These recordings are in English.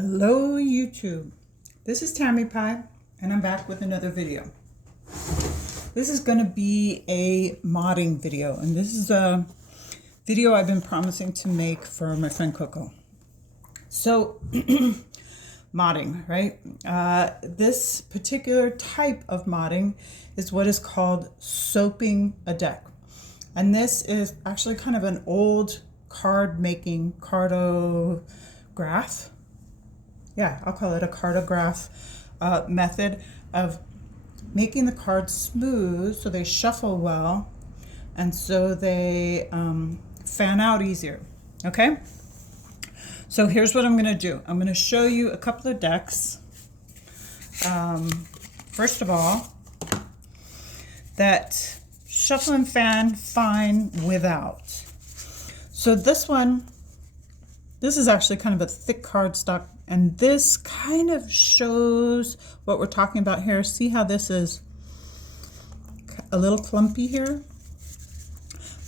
Hello YouTube, this is Tammy Pie and I'm back with another video. This is going to be a modding video, and this is a video I've been promising to make for my friend Coco. So modding, right? This particular type of modding is what is called soaping a deck. And this is actually kind of an old card making cartograph. Yeah, I'll call it a cartograph method of making the cards smooth so they shuffle well and so they fan out easier. Okay, so here's what I'm going to do. I'm going to show you a couple of decks. First of all, that shuffle and fan fine without. So this is actually kind of a thick cardstock, and this kind of shows what we're talking about here. See how this is a little clumpy here?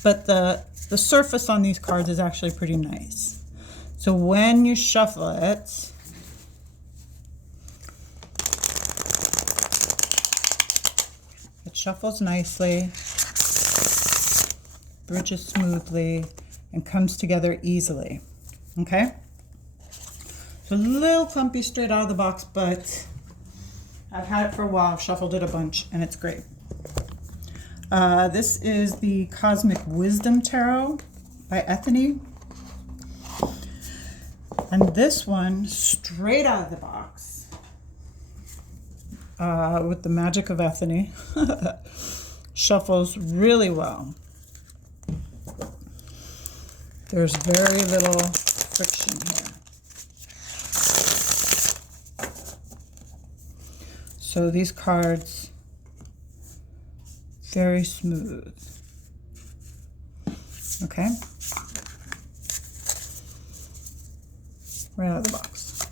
But the surface on these cards is actually pretty nice. So when you shuffle it, it shuffles nicely, bridges smoothly, and comes together easily. Okay? So a little clumpy straight out of the box, but I've had it for a while. I've shuffled it a bunch, and it's great. This is the Cosmic Wisdom Tarot by Ethany. And this one, straight out of the box, with the magic of Ethany, shuffles really well. There's very little friction here. So these cards, very smooth. Okay? Right out of the box.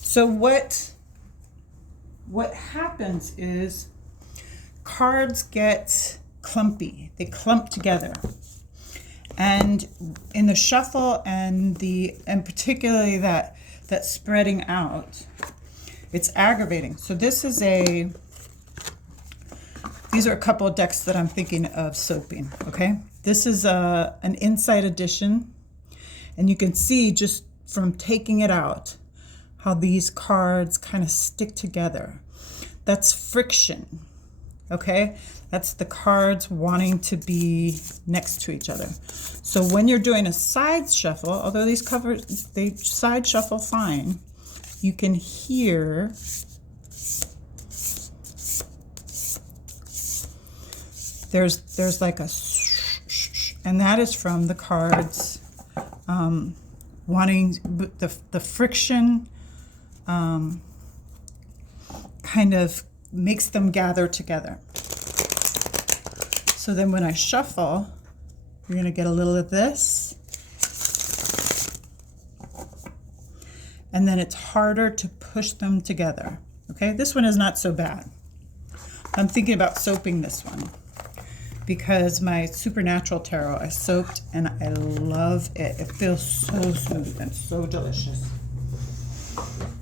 So what happens is cards get clumpy. They clump together. And in the shuffle and particularly that spreading out, it's aggravating. So these are a couple of decks that I'm thinking of soaping, okay? This is an inside edition, and you can see just from taking it out how these cards kind of stick together. That's friction, okay? That's the cards wanting to be next to each other. So when you're doing a side shuffle, although these covers, they side shuffle fine, you can hear there's like a, and that is from the cards wanting the friction kind of makes them gather together. So then when I shuffle, you're going to get a little of this. And then it's harder to push them together. Okay, this one is not so bad. I'm thinking about soaping this one because my Supernatural Tarot I soaped and I love it. It feels so smooth and so delicious.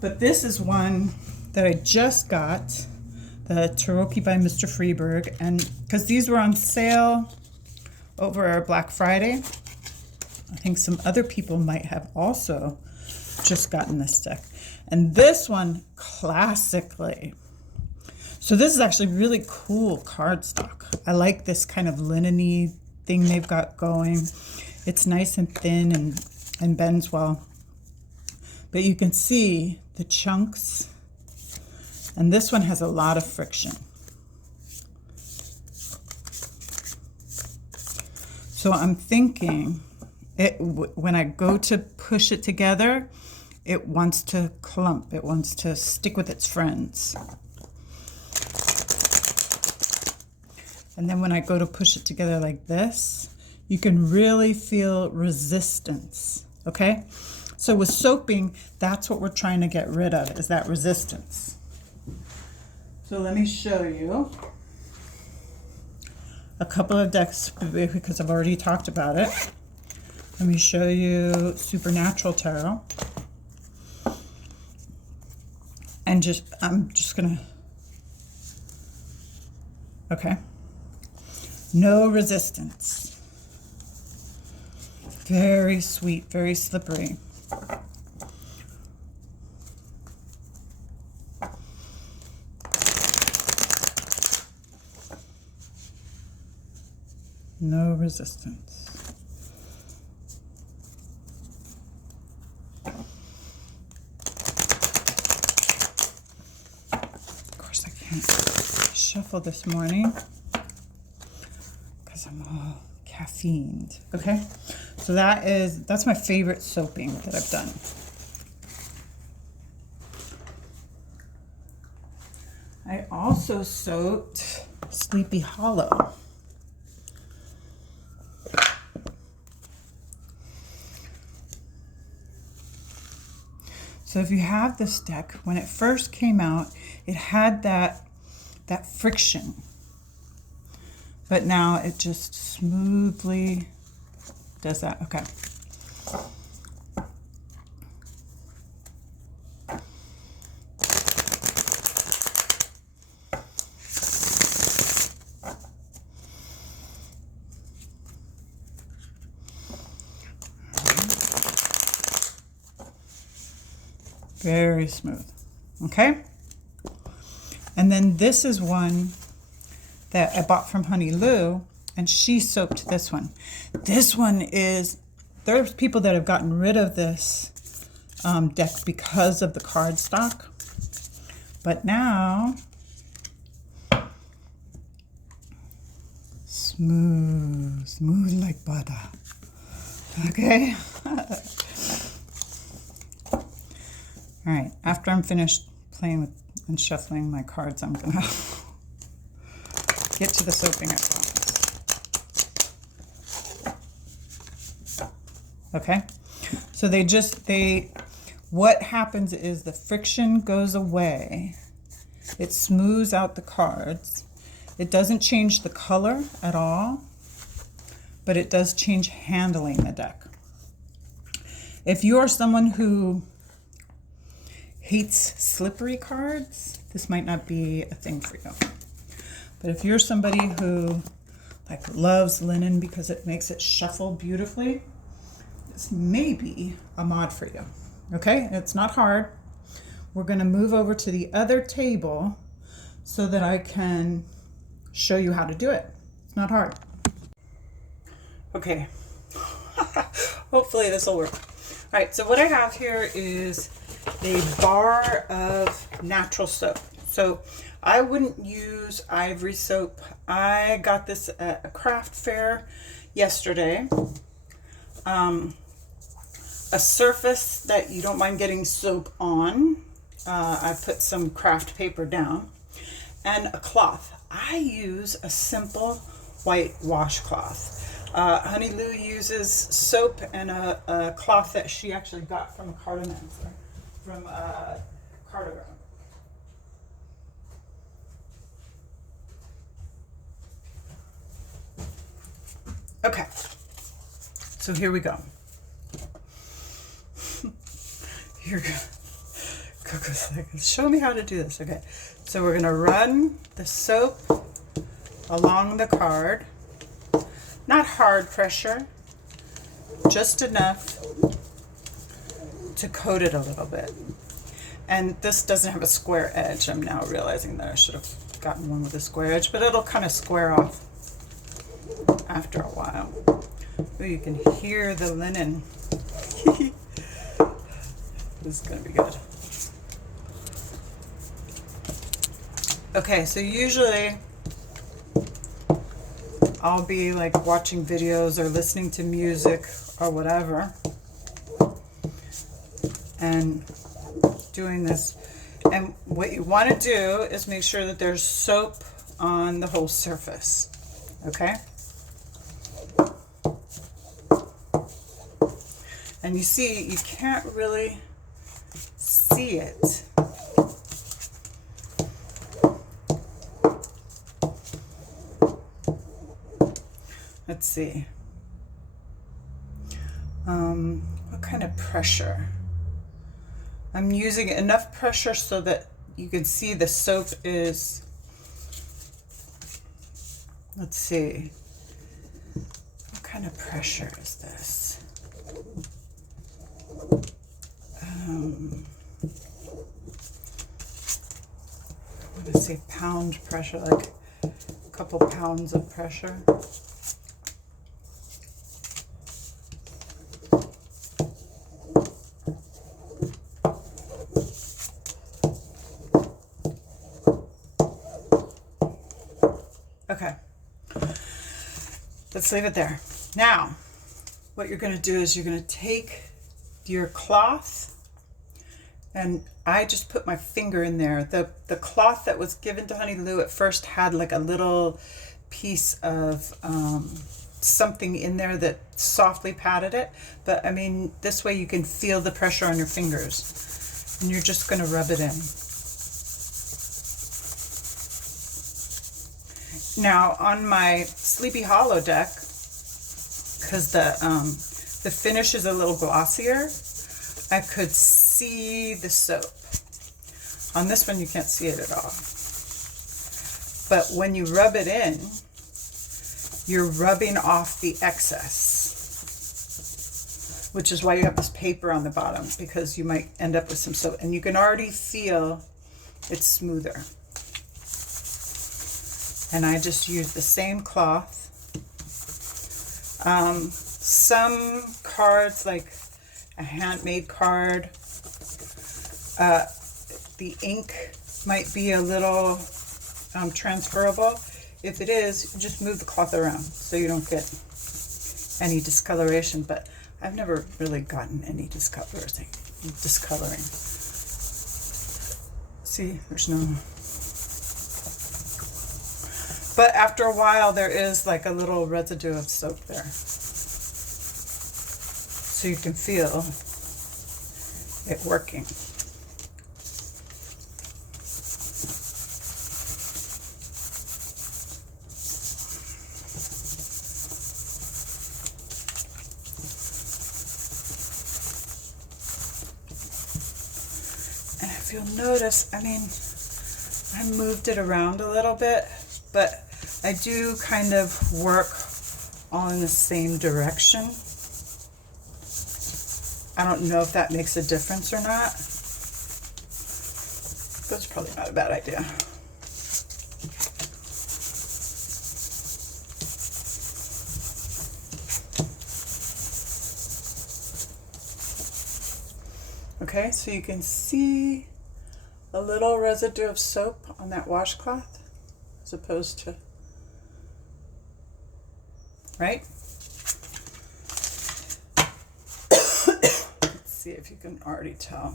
But this is one that I just got, the Tarot by Mr. Freeberg, and because these were on sale over Black Friday, I think some other people might have also just gotten this deck. And this one classically. So this is actually really cool cardstock. I like this kind of linen-y thing they've got going. It's nice and thin and bends well. But you can see the chunks. And this one has a lot of friction. So I'm thinking when I go to push it together, it wants to clump. It wants to stick with its friends. And then when I go to push it together like this, you can really feel resistance, okay? So with soaping, that's what we're trying to get rid of, is that resistance. So let me show you a couple of decks because I've already talked about it. Let me show you Supernatural Tarot. And I'm just gonna, okay. No resistance. Very sweet, very slippery. No resistance. Of course I can't shuffle this morning because I'm all caffeined. Okay, so that's my favorite soaping that I've done. I also soaked Sleepy Hollow. So if you have this deck, when it first came out, it had that friction. But now it just smoothly does that. Okay. Very smooth. Okay. And then this is one that I bought from Honey Lou, and she soaked this one. This one is, there's people that have gotten rid of this deck because of the cardstock. But now, smooth like butter. Okay. All right, after I'm finished playing with and shuffling my cards, I'm gonna get to the soaping, I promise. Okay, so what happens is the friction goes away. It smooths out the cards. It doesn't change the color at all, but it does change handling the deck. If you are someone who hates slippery cards, this might not be a thing for you. But if you're somebody who loves linen because it makes it shuffle beautifully, this may be a mod for you. Okay, it's not hard. We're going to move over to the other table so that I can show you how to do it. It's not hard. Okay, hopefully this will work. All right, so what I have here is a bar of natural soap. So I wouldn't use Ivory soap. I got this at a craft fair yesterday. A surface that you don't mind getting soap on. I put some craft paper down and a cloth. I use a simple white washcloth. Honey Lou uses soap and a cloth that she actually got from a cartomancer, from Cartogram. Okay, so here we go. Here, Coco's like, show me how to do this. Okay, so we're gonna run the soap along the card. Not hard pressure, just enough to coat it a little bit. And this doesn't have a square edge. I'm now realizing that I should have gotten one with a square edge, but it'll kind of square off after a while. Ooh, you can hear the linen. This is gonna be good. Okay, so usually I'll be like watching videos or listening to music or whatever and doing this. And what you want to do is make sure that there's soap on the whole surface. Okay? And you see, you can't really see it. Let's see. what kind of pressure? I'm using enough pressure so that you can see the soap is, let's see, what kind of pressure is this? I'm going to say pound pressure, like a couple pounds of pressure. Okay, let's leave it there. Now, what you're going to do is you're going to take your cloth, and I just put my finger in there. The cloth that was given to Honey Lou at first had like a little piece of something in there that softly patted it, but I mean, this way you can feel the pressure on your fingers, and you're just going to rub it in. Now on my Sleepy Hollow deck, because the finish is a little glossier, I could see the soap. On this one you can't see it at all. But when you rub it in, you're rubbing off the excess, which is why you have this paper on the bottom, because you might end up with some soap, and you can already feel it's smoother. And I just use the same cloth. Some cards, like a handmade card, the ink might be a little transferable. If it is, just move the cloth around so you don't get any discoloration, but I've never really gotten any discoloring. See, there's no... But after a while, there is like a little residue of soap there. So you can feel it working. And if you'll notice, I mean, I moved it around a little bit, but I do kind of work all in the same direction. I don't know if that makes a difference or not. That's probably not a bad idea. Okay, so you can see a little residue of soap on that washcloth, as opposed to, right? Let's see if you can already tell.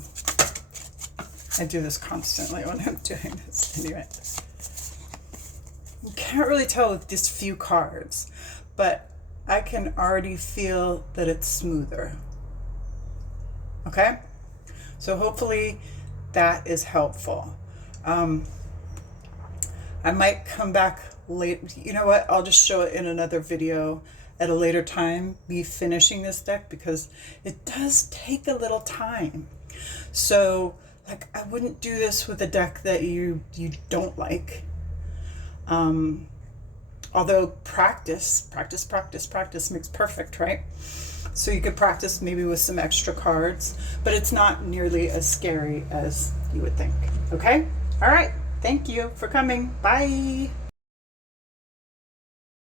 I do this constantly when I'm doing this anyway. You can't really tell with just few cards, but I can already feel that it's smoother. Okay? So hopefully that is helpful. I might come back late. You know what? I'll just show it in another video at a later time, me finishing this deck, because it does take a little time. So, like, I wouldn't do this with a deck that you don't like. Although practice makes perfect, right? So you could practice maybe with some extra cards, but it's not nearly as scary as you would think. Okay? All right. Thank you for coming. Bye.